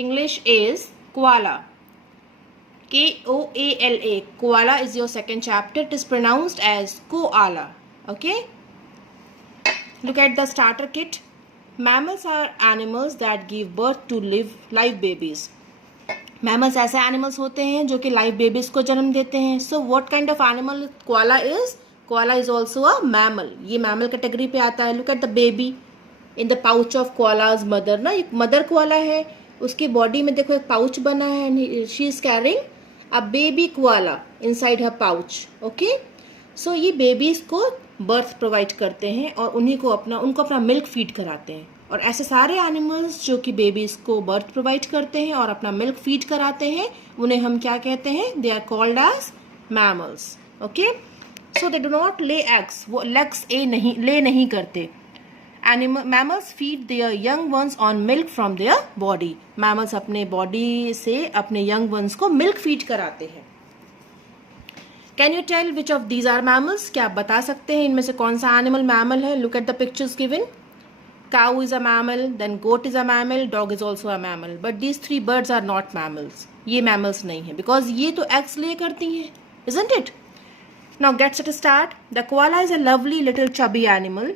English is koala. Koala. Koala is your second chapter. It is pronounced as koala. Okay. Look at the starter kit. Mammals are animals that give birth to live babies. Mammals ऐसे animals होते हैं जो कि live babies को जन्म देते हैं. So what kind of animal koala is? Koala is also a mammal. ये mammal category पे आता है. Look at the baby in the pouch of koala's mother. ना एक mother koala है, उसकी body में देखो एक pouch बना है. And she is carrying a baby koala inside her pouch. Okay? So ये babies को बर्थ प्रोवाइड करते हैं और उनको अपना मिल्क फीड कराते हैं. और ऐसे सारे एनिमल्स जो कि बेबीज को बर्थ प्रोवाइड करते हैं और अपना मिल्क फीड कराते हैं, उन्हें हम क्या कहते हैं? They are called as mammals. Okay, so they do not lay eggs. वो लेग्स ले नहीं करते. Mammals feed their young ones on milk from their body. Mammals अपने बॉडी से अपने यंग वंस को मिल्क फीड कराते हैं. Can you tell which of these are mammals? क्या आप बता सकते हैं इनमें से कौन सा एनिमल मैमल है? Look at the pictures given. Cow is a mammal, then goat is a mammal, dog is also a mammal. But these three birds are not mammals. ये mammals नहीं है because ये तो eggs lay करती हैं, isn't it? Now get set to start. The koala is a lovely little chubby animal.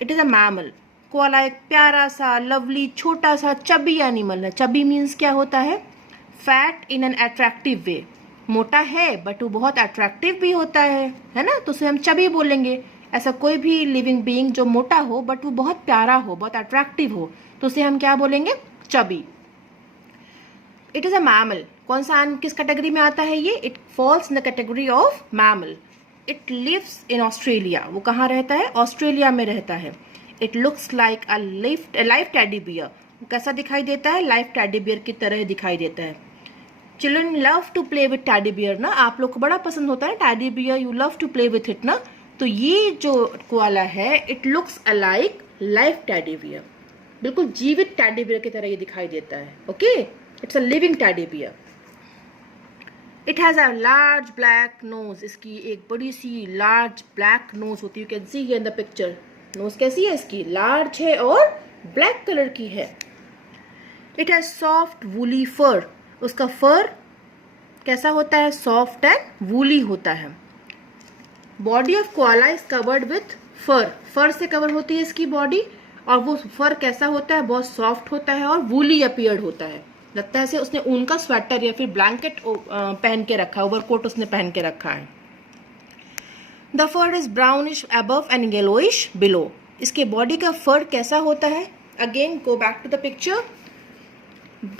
It is a mammal. Koala एक प्यारा सा lovely छोटा सा chubby animal है. Chubby means क्या होता है? Fat in an attractive way. मोटा है but वो बहुत attractive भी होता है ना? तो उसे हम chubby बोलेंगे. ऐसा कोई भी लिविंग बीइंग जो मोटा हो बट वो बहुत प्यारा हो, बहुत अट्रैक्टिव हो, तो उसे हम क्या बोलेंगे? Chubby. It is a mammal. कौन सा किस कैटेगरी में आता है ये? It falls in the category of mammal. It lives in Australia. वो कहाँ रहता है? ऑस्ट्रेलिया में रहता है. It looks like a life teddy bear. कैसा दिखाई देता है? लाइफ टेडी बियर की तरह दिखाई देता है. Children love to play with teddy bear ना. आप लोग को बड़ा पसंद होता है teddy bear. You love to play with it ना. तो ये जो कोआला है, it looks alike life teddy bear. बिल्कुल जीवित टेडी बियर की तरह ये दिखाई देता है. Okay, it's a living teddy bear. It has a large black nose. इसकी एक बड़ी सी लार्ज ब्लैक नोज होती है. You can see here in the picture. Nose कैसी है इसकी? लार्ज है और ब्लैक कलर की है. इट हैज सॉफ्ट वूली फर. उसका फर कैसा होता है? सॉफ्ट एंड वूली होता है. Body of koala is covered with fur. Fur से कवर होती है इसकी बॉडी और वो फर कैसा होता है? बहुत सॉफ्ट होता है और वूली अपीयर्ड होता है. लगता है उसने ऊन का स्वेटर या फिर ब्लैंकेट पहन के रखा है, ओवरकोट उसने पहन के रखा है. The fur is brownish above and yellowish below. इसके बॉडी का फर कैसा होता है? Again go back to the picture.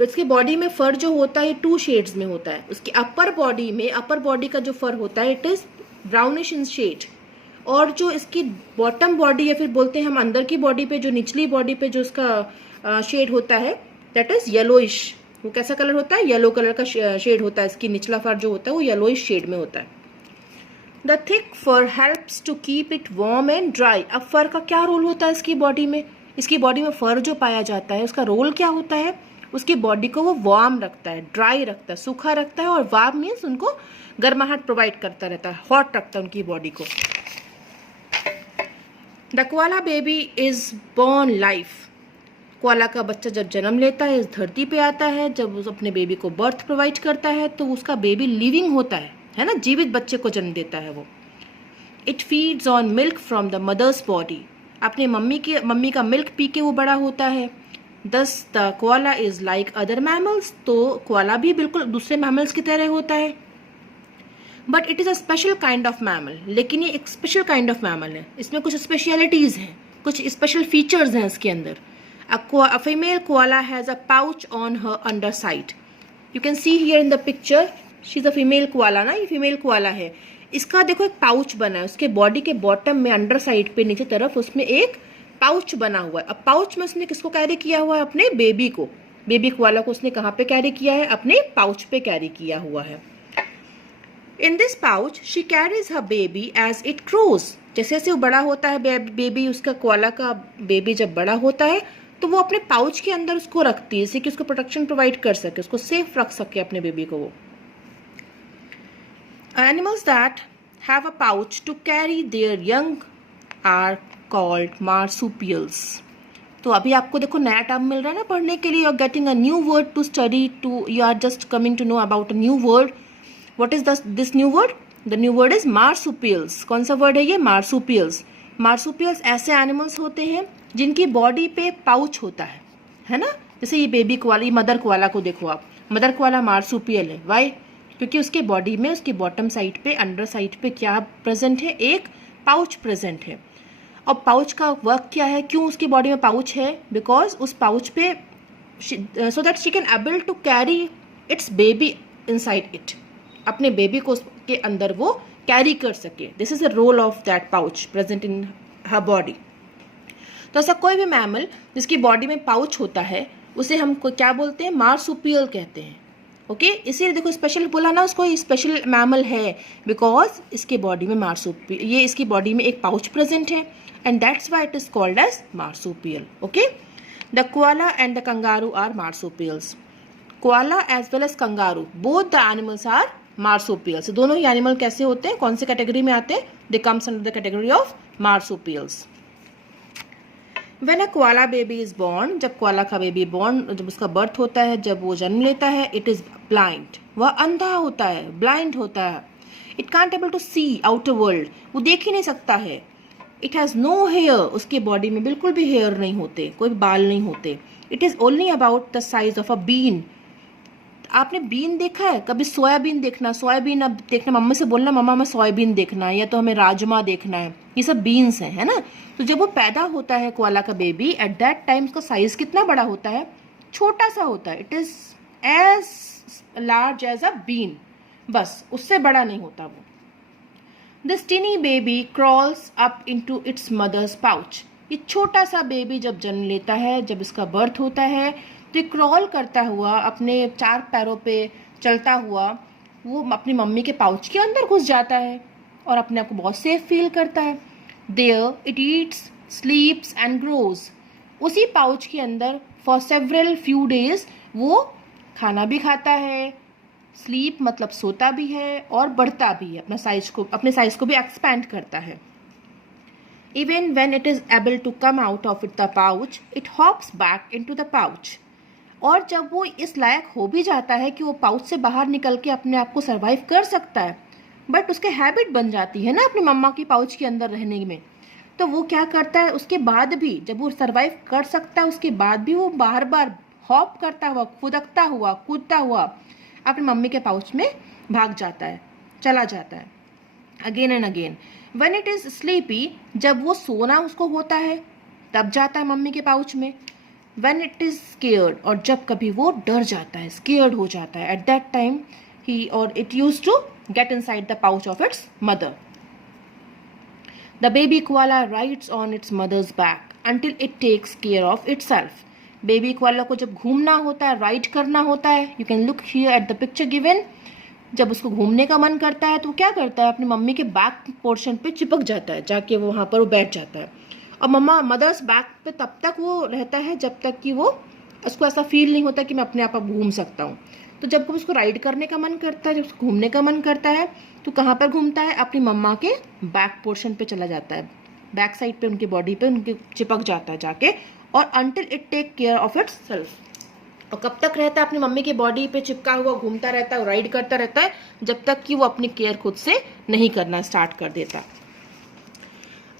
इसके बॉडी में फर जो होता है 2 शेड्स में होता है. उसकी अपर बॉडी का जो फर होता है it is brownish in shade. और जो इसकी बॉटम बॉडी या फिर बोलते हैं हम अंदर की बॉडी पे, जो निचली बॉडी पे जो इसका शेड होता है दैट इज येलोइश. वो कैसा कलर होता है? येलो कलर का शेड होता है. इसकी निचला फर जो होता है वो येलोइश शेड में होता है. The thick fur helps to keep it warm and dry. अब फर का क्या रोल होता है इसकी बॉडी में? इसकी बॉडी में फर जो पाया जाता है उसका रोल क्या होता है? उसकी बॉडी को वो वार्म रखता है, ड्राई रखता है, सूखा रखता है. और वार्म मीन्स उनको गर्माहट प्रोवाइड करता रहता है, हॉट रखता है उनकी बॉडी को. The koala baby is born life. Koala का बच्चा जब जन्म लेता है, इस धरती पे आता है, जब उस अपने बेबी को बर्थ प्रोवाइड करता है तो उसका बेबी लिविंग होता है ना, जीवित बच्चे को जन्म देता है वो. It feeds on milk from the mother's body. अपने मम्मी का मिल्क पी के वो बड़ा होता है. Thus the koala is like other mammals. तो कोआला भी बिल्कुल दूसरे मैमल्स की तरह होता है. But it is a special kind of mammal. लेकिन ये एक स्पेशल काइंड ऑफ मैमल है. इसमें कुछ स्पेशलिटीज हैं, कुछ स्पेशल फीचर्स हैं इसके अंदर. A female koala has a pouch on her under side. You can see here in the picture. She is a female koala ना. ये फीमेल कोआला है. इसका देखो एक पाउच बना है उसके बॉडी के बॉटम में, अंडर साइड पे नीचे तरफ उसमें एक पाउच बना हुआ है. अब पाउच में उसने किसको कैरी किया हुआ है? अपने बेबी को. बेबी कोआला को उसने कहाँ पे कैरी किया है? अपने पाउच पे कैरी किया हुआ है. In this pouch, she carries her baby as it grows. जैसे जैसे वो बड़ा होता है बेबी, उसका कोआला का बेबी जब बड़ा होता है तो वो अपने पाउच के अंदर उसको रखती है, जैसे कि उसको प्रोटेक्शन प्रोवाइड कर सके, उसको सेफ रख सके अपने बेबी को वो. Animals that have a pouch to carry their young are called marsupials. तो अभी आपको देखो नया टर्म मिल रहा है ना पढ़ने के लिए, you are getting a new word to study, to you are just coming to know about a new word. What is this new word? The new word is marsupials. कौन सा वर्ड है ये? मार्सुपियल्स. मार्सुपियल्स ऐसे animals होते हैं जिनकी body पे pouch होता है ना. जैसे ये बेबी कोआला, मदर कोआला को देखो आप, मदर कोआला मार्सुपियल है. वाई? क्योंकि उसके बॉडी में, उसके बॉटम साइड पे, अंडर साइड पे क्या प्रेजेंट है? एक पाउच प्रेजेंट है. और पाउच का वर्क क्या है? क्यों उसकी बॉडी में पाउच है? बिकॉज उस पाउच पे so that she can able to carry its baby inside it. अपने बेबी को उसके अंदर वो कैरी कर सके. This is the role of that pouch present in her body. तो ऐसा कोई भी मैमल जिसकी बॉडी में पाउच होता है उसे हम क्या बोलते हैं? मार्सुपियल कहते हैं. ओके इसीलिए देखो स्पेशल बोला ना उसको, स्पेशल मैमल है बिकॉज इसके बॉडी में मार्सुपियल, ये इसकी बॉडी में एक पाउच प्रेजेंट है and that's why it is called as marsupial. Okay the koala and the kangaroo are marsupials. Koala as well as kangaroo, both the animals are marsupials. दोनों ही animal कैसे होते हैं? कौन से कैटेगरी में आते हैं? They comes under the category of marsupials. When a koala baby is born, जब कोआला का बेबी बॉर्न, जब उसका बर्थ होता है, जब वो जन्म लेता है, इट इज ब्लाइंड. वह अंधा होता है, ब्लाइंड होता है. It can't able to see outer world, वो देख ही नहीं सकता है. इट हैज़ नो हेयर, उसके बॉडी में बिल्कुल भी हेयर नहीं होते, कोई बाल नहीं होते. It is only about the size of a bean. आपने बीन देखा है कभी? सोयाबीन देखना, सोयाबीन अब देखना, मम्मी से बोलना मम्मा हमें सोयाबीन देखना है, या तो हमें राजमा देखना है. ये सब बीन्स हैं, है ना. तो जब वो पैदा होता है कोआला का बेबी, एट दैट टाइम उसका साइज कितना बड़ा होता है? छोटा सा होता है. It is as large as a bean, बस उससे बड़ा नहीं होता वो. This tiny baby crawls up into its mother's pouch. ये छोटा सा बेबी जब जन्म लेता है, जब इसका बर्थ होता है, तो ये क्रॉल करता हुआ, अपने 4 पैरों पे चलता हुआ, वो अपनी मम्मी के पाउच के अंदर घुस जाता है और अपने आप को बहुत सेफ फील करता है. There it eats, sleeps and grows. उसी पाउच के अंदर फॉर सेवरल फ्यू डेज वो खाना भी खाता है, स्लीप मतलब सोता भी है, और बढ़ता भी है, अपने साइज को भी एक्सपैंड करता है. Even when it is able to come out of the pouch, it hops back into the pouch. और जब वो इस लायक हो भी जाता है कि वो पाउच से बाहर निकल के अपने आप को सर्वाइव कर सकता है, बट उसके हैबिट बन जाती है ना अपनी मम्मा की पाउच के अंदर रहने में, तो वो क्या करता है उसके बाद भी, जब वो सर्वाइव कर सकता है उसके बाद भी वो बार बार हॉप करता हुआ, खुदकता हुआ, कूदता हुआ अपनी मम्मी के पाउच में भाग जाता है, चला जाता है again and again. When it is sleepy, जब वो सोना उसको होता है तब जाता है मम्मी के पाउच में. When it is scared, और जब कभी वो डर जाता है, scared हो जाता है, at that time he or it used to get inside the pouch of its mother. The baby koala rides on its mother's back until it takes care of itself. Baby koala को जब घूमना होता है, ride करना होता है, you can look here at the picture given. जब उसको घूमने का मन करता है तो क्या करता है? अपनी मम्मी के बैक पोर्शन पे चिपक जाता है, जाके वो वहाँ पर वो बैठ जाता है. और मदर्स बैक पे तब तक वो रहता है जब तक कि वो, उसको ऐसा फील नहीं होता कि मैं अपने आप घूम सकता हूँ. तो जब उसको राइड करने का मन करता है, जब उसको घूमने का मन करता है, तो कहाँ पर घूमता है? अपनी मम्मा के बैक पोर्शन पे चला जाता है, बैक साइड पे उनकी बॉडी पे उनके चिपक जाता है जाके, और until it take care of itself. और कब तक रहता है अपनी मम्मी की बॉडी पे चिपका हुआ, घूमता रहता है, राइड करता रहता है, जब तक कि वो अपनी केयर खुद से नहीं करना स्टार्ट कर देता.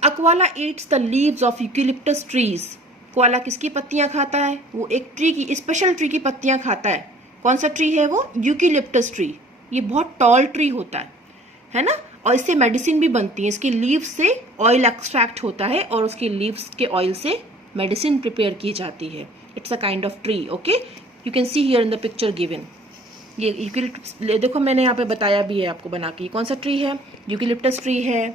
A koala eats the leaves of eucalyptus trees. Koala किसकी पत्तियां खाता है? वो एक ट्री की, स्पेशल ट्री की पत्तियां खाता है. कौन सा ट्री है वो? Eucalyptus tree. ये बहुत टॉल ट्री होता है ना, और इससे मेडिसिन भी बनती है. इसकी लीव्स से ऑयल एक्सट्रैक्ट होता है और उसकी लीव्स के ऑयल से मेडिसिन प्रिपेयर की जाती है. It's a kind of tree. Okay, you can see here in the picture given. ये यूकेलिप्टस देखो, मैंने यहाँ पे बताया भी है आपको बना के. कौन सा ट्री है? यूकेलिप्टस ट्री है.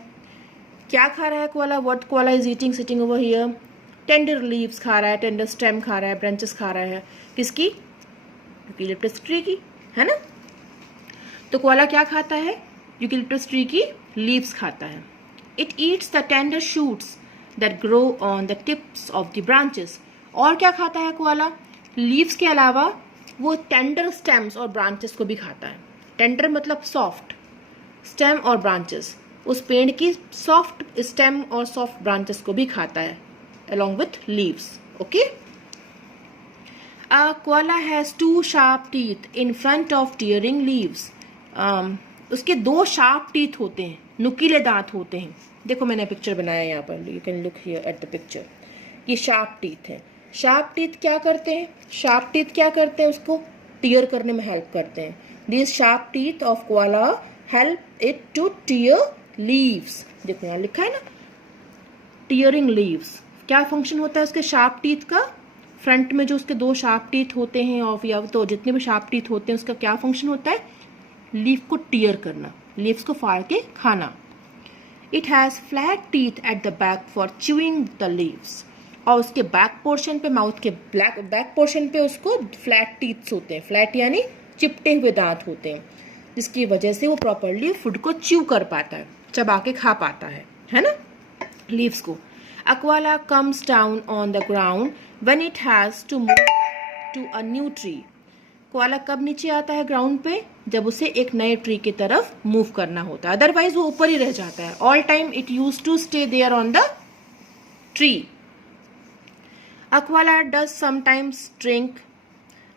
क्या खा रहा है koala? What koala is eating sitting over here? Tender leaves खा रहा है, टेंडर स्टेम खा रहा है, ब्रांचेस खा रहा है. किसकी? यूकेलिप्टस ट्री की, है ना. तो कोआला क्या खाता है? यूकेलिप्टस ट्री की लीव्स खाता है. It eats the tender shoots that grow on the tips of the branches. और क्या खाता है कोआला? लीव्स के अलावा वो टेंडर स्टेम्स और ब्रांचेस को भी खाता है. टेंडर मतलब सॉफ्ट, स्टेम और ब्रांचेस, उस पेड़ की सॉफ्ट स्टेम और सॉफ्ट ब्रांचेस को भी खाता है along with leaves. Okay. A koala has 2 sharp teeth in front of tearing leaves. उसके 2 शार्प टीथ होते हैं, नुकीले दांत होते हैं. देखो मैंने पिक्चर बनाया यहाँ पर, you can look here at the picture. ये शार्प टीथ है. शार्प टीथ क्या करते हैं? शार्प टीथ क्या करते हैं? उसको टीयर करने में हेल्प करते हैं. These sharp teeth of koala help it to tear leaves. देखो यहाँ लिखा है ना, टीयरिंग लीव्स. क्या फंक्शन होता है उसके शार्प टीथ का? फ्रंट में जो उसके 2 शार्प टीथ होते हैं और या तो जितने भी शार्प टीथ होते हैं उसका क्या फंक्शन होता है? लीफ को टीयर करना, लीव्स को फाड़ के खाना. It has flat teeth at the back for chewing the leaves. और उसके बैक पोर्शन पे, माउथ के बैक पोर्शन पे उसको फ्लैट टीथ्स होते हैं. फ्लैट यानी चिपटे हुए दांत होते हैं, जिसकी वजह से वो प्रॉपरली फूड को च्यू कर पाता है, चबा के खा पाता है ना, लीव्स को. A koala comes down on the ground when it has to move to a new tree. Koala कब नीचे आता है ग्राउंड पे? जब उसे एक नए ट्री की तरफ मूव करना होता है. अदरवाइज वो ऊपर ही रह जाता है. All time it use to stay there on the tree. A koala does sometimes drink,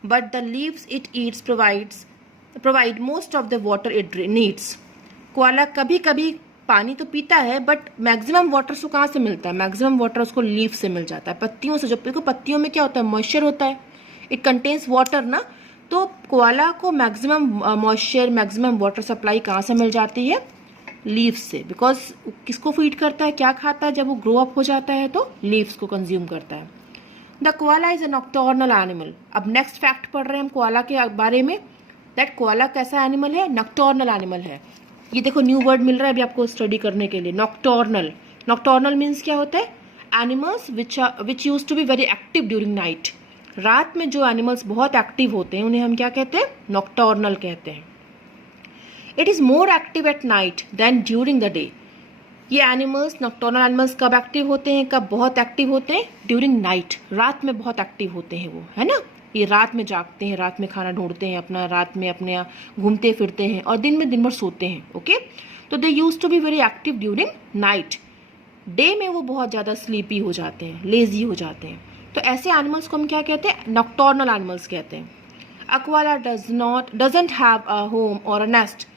but the leaves it eats provide most of the water it needs. Koala कभी कभी पानी तो पीता है, बट मैक्सिमम वाटर उसको कहाँ से मिलता है? मैक्सिमम वाटर उसको लीफ से मिल जाता है, पत्तियों से. जो पत्तियों में क्या होता है? मॉइस्चर होता है. इट कंटेन्स वाटर ना. तो कोआला को maximum moisture, maximum water supply कहाँ से मिल जाती है? लीव्स से. बिकॉज किसको फीड करता है, क्या खाता है? जब वो ग्रो अप हो जाता है तो लीव्स को कंज्यूम करता है. The koala is a nocturnal animal. अब नेक्स्ट फैक्ट पढ़ रहे हैं हम कोआला के बारे में. दैट कोआला कैसा एनिमल है? नॉक्टर्नल एनिमल है. ये देखो न्यू वर्ड मिल रहा है अभी आपको स्टडी करने के लिए, नॉक्टर्नल. नॉक्टर्नल मीन्स क्या होता है? Animals which use to be very active during night. रात में जो एनिमल्स बहुत एक्टिव होते हैं उन्हें हम क्या कहते हैं? नॉक्टर्नल कहते हैं. It is more active at night than during the day. ये एनिमल्स, नॉक्टर्नल एनिमल्स कब एक्टिव होते हैं, कब बहुत एक्टिव होते हैं? During night. रात में बहुत एक्टिव होते हैं वो, है ना. ये रात में जागते हैं, रात में खाना ढूंढते हैं अपना, रात में अपने घूमते फिरते हैं और दिन में दिन भर सोते हैं. ओके, तो they use to be very active during night. Day में वो बहुत ज़्यादा स्लीपी हो जाते हैं, लेजी हो जाते हैं. तो ऐसे एनिमल्स को हम क्या कहते हैं? नॉक्टर्नल एनिमल्स कहते हैं. A koala doesn't have a home और अ नेस्ट.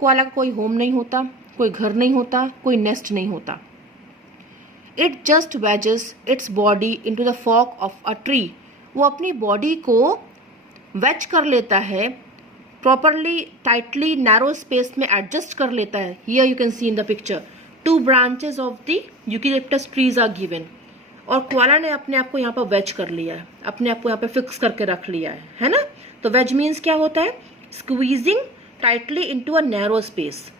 कोआला का कोई होम नहीं होता, कोई घर नहीं होता, कोई नेस्ट नहीं होता. It just wedges its body into the fork of a tree. वो अपनी बॉडी को वेज कर लेता है, प्रॉपरली टाइटली नैरो स्पेस में एडजस्ट कर लेता है. Here you can see in the picture 2 branches of the eucalyptus trees are given. और कोआला ने अपने आप को यहाँ पर वेज कर लिया है, अपने आप को यहाँ पे फिक्स करके रख लिया है ना. तो वेज मीन्स क्या होता है? Squeezing tightly into a narrow space.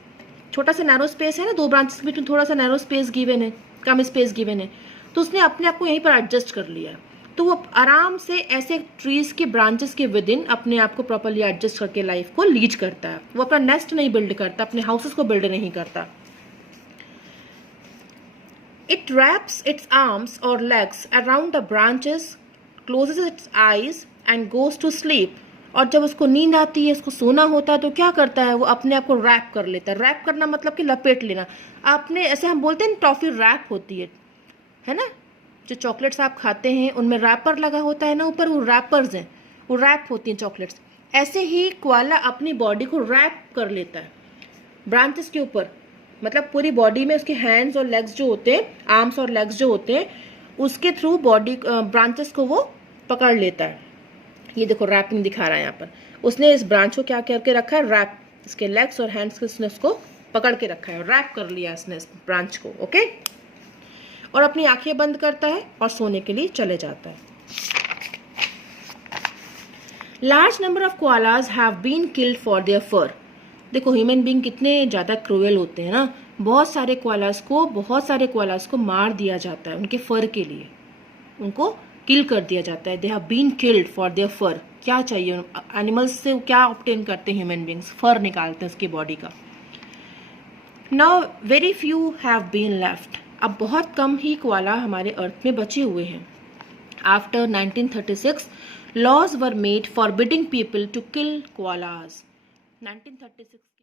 छोटा सा नैरो स्पेस है ना, 2 ब्रांचेस के बीच में थोड़ा सा नैरो स्पेस गिवन है, कम स्पेस गिवन है, तो उसने अपने आप को यहीं पर एडजस्ट कर लिया है. तो वो आराम से ऐसे ट्रीज के ब्रांचेस के विद इन अपने आप को प्रॉपरली एडजस्ट करके लाइफ को लीड करता है. वो अपना नेस्ट नहीं बिल्ड करता, अपने हाउसेस को बिल्ड नहीं करता. इट रैप्स इट्स आर्म्स और legs around the branches, closes its eyes and goes to sleep. और जब उसको नींद आती है, उसको सोना होता है, तो क्या करता है? वो अपने आप को रैप कर लेता है. रैप करना मतलब कि लपेट लेना. आपने ऐसे हम बोलते हैं टॉफी रैप होती है ना. जो चॉकलेट्स आप खाते हैं उनमें रैपर लगा होता है ना ऊपर, वो रैपर्स हैं, वो रैप होती हैं चॉकलेट्स. ऐसे ही कोआला अपनी बॉडी को रैप कर लेता है ब्रांचेस के ऊपर. मतलब पूरी बॉडी में उसके हैंड्स और लेग्स जो होते हैं, आर्म्स और लेग्स जो होते हैं, उसके थ्रू बॉडी ब्रांचेस को वो पकड़ लेता है. ये देखो रैपिंग दिखा रहा है यहाँ पर. उसने इस ब्रांच को क्या करके रखा है? रैप. इसके लेग्स और हैंड्स के उसने उसको पकड़ के रखा है, रैप कर लिया इसने इस ब्रांच को. ओके, और अपनी आंखें बंद करता है और सोने के लिए चले जाता है. Large number of koalas have been killed for their fur. देखो ह्यूमन बीइंग कितने ज़्यादा क्रूएल होते हैं ना. बहुत सारे कोआलाज को मार दिया जाता है उनके फर के लिए, उनको किल कर दिया जाता है. They have been killed for their fur. क्या चाहिए एनिमल्स से? क्या ऑब्टेन करते हैं ह्यूमन बीइंग्स? फर निकालते हैं उसकी बॉडी का. Now very few have been left. अब बहुत कम ही कोआला हमारे अर्थ में बचे हुए हैं. After 1936 laws were made forbidding people to kill koalas. 1936